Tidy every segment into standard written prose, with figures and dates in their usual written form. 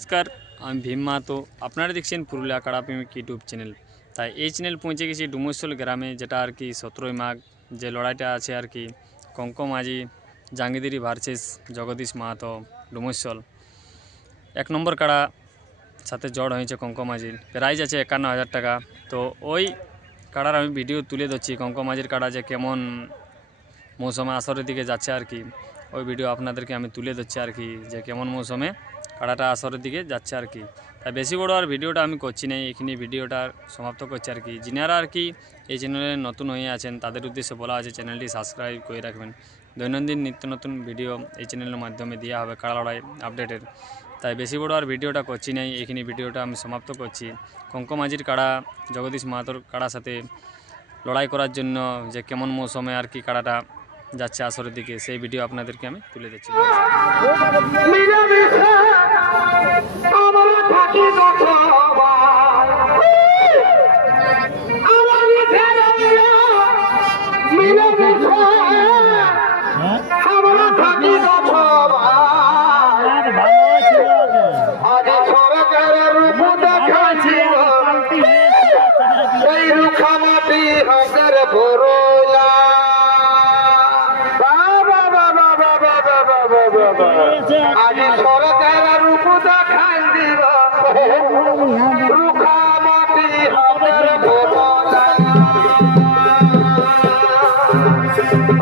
নমস্কার, আমি ভীম মাহাতো। আপনারা দেখছেন পুরুলিয়া কাড়াপ্রেমিক ইউটিউব চ্যানেল। তাই এই চ্যানেল পৌঁছে গেছি ডুমরশোল গ্রামে, যেটা আর কি 17ই মাঘ যে লড়াইটা আছে আর কি, কঙ্ক মাঝি জাঙ্গিদিরি ভার্সেস জগদীশ মাহাতো ডুমরশোল। 1 নম্বর কাড়া সাথে জড় হয়েছে কঙ্ক মাঝির, প্রাইজ আছে 51,000 টাকা। তো ওই কাড়ার আমি ভিডিও তুলে ধরছি, কঙ্ক মাঝির কাড়া যে কেমন মৌসুমে আসরের দিকে যাচ্ছে আর কি, ওই ভিডিও আপনাদেরকে আমি তুলে ধরছি আর কি, যে কেমন মৌসুমে কাড়াটা আসরের দিকে যাচ্ছে আর কি। তাই বেশি বড় আর ভিডিওটা আমি করছি না, এখানে ভিডিওটা সমাপ্ত করছি আর কি। যিনারা আর কি এই চ্যানেলে নতুন হয়ে আছেন তাদের উদ্দেশ্যে বলা আছে চ্যানেলটি সাবস্ক্রাইব করে রাখবেন। দৈনন্দিন নিত্য নতুন ভিডিও এই চ্যানেলের মাধ্যমে দেওয়া হবে কাড়া লড়াই আপডেটের। তাই বেশি বড় আর ভিডিওটা করছি না, এখানে ভিডিওটা আমি সমাপ্ত করছি। কঙ্ক মাঝির কাড়া জগদীশ মাহাতোর কাড়ার সাথে লড়াই করার জন্য যে কেমন মৌসুমে আর কি কাড়াটা যাচ্ছে আসরের দিকে, সেই ভিডিও আপনাদেরকে আমি তুলে দিচ্ছি। আজি সরকার রূপ দেখাই দিল রুখা মাটি হাতের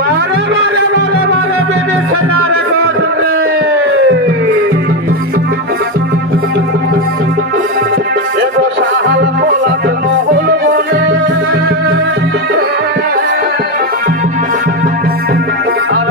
বারে বারে বারে বারে বেড়েছে নারে গজরে এগো সাহাল পোলাত মহল বনে আর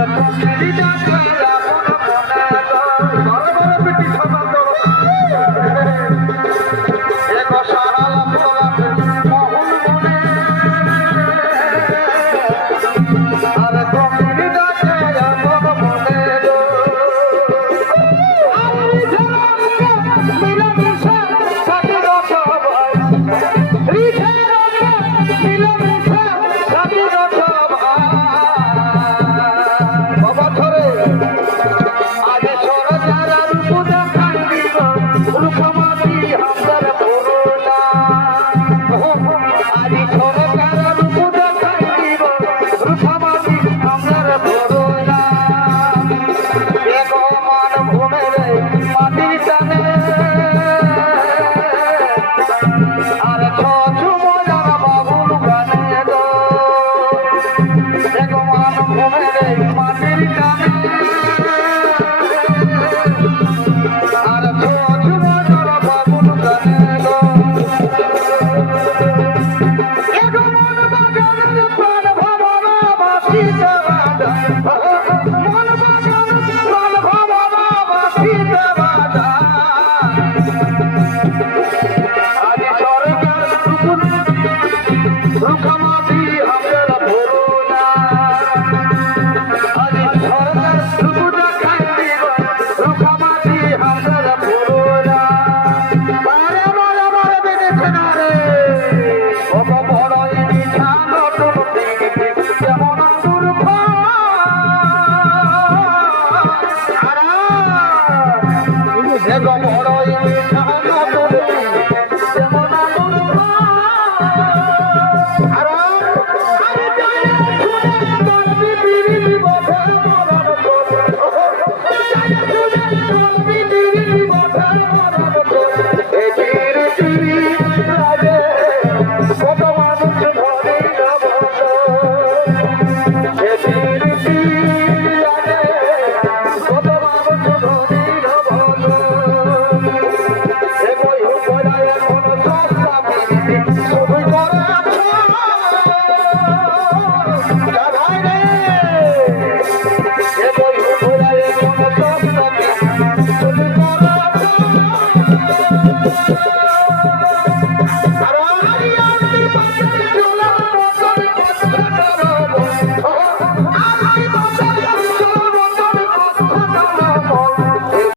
তুমি ডাকা বড়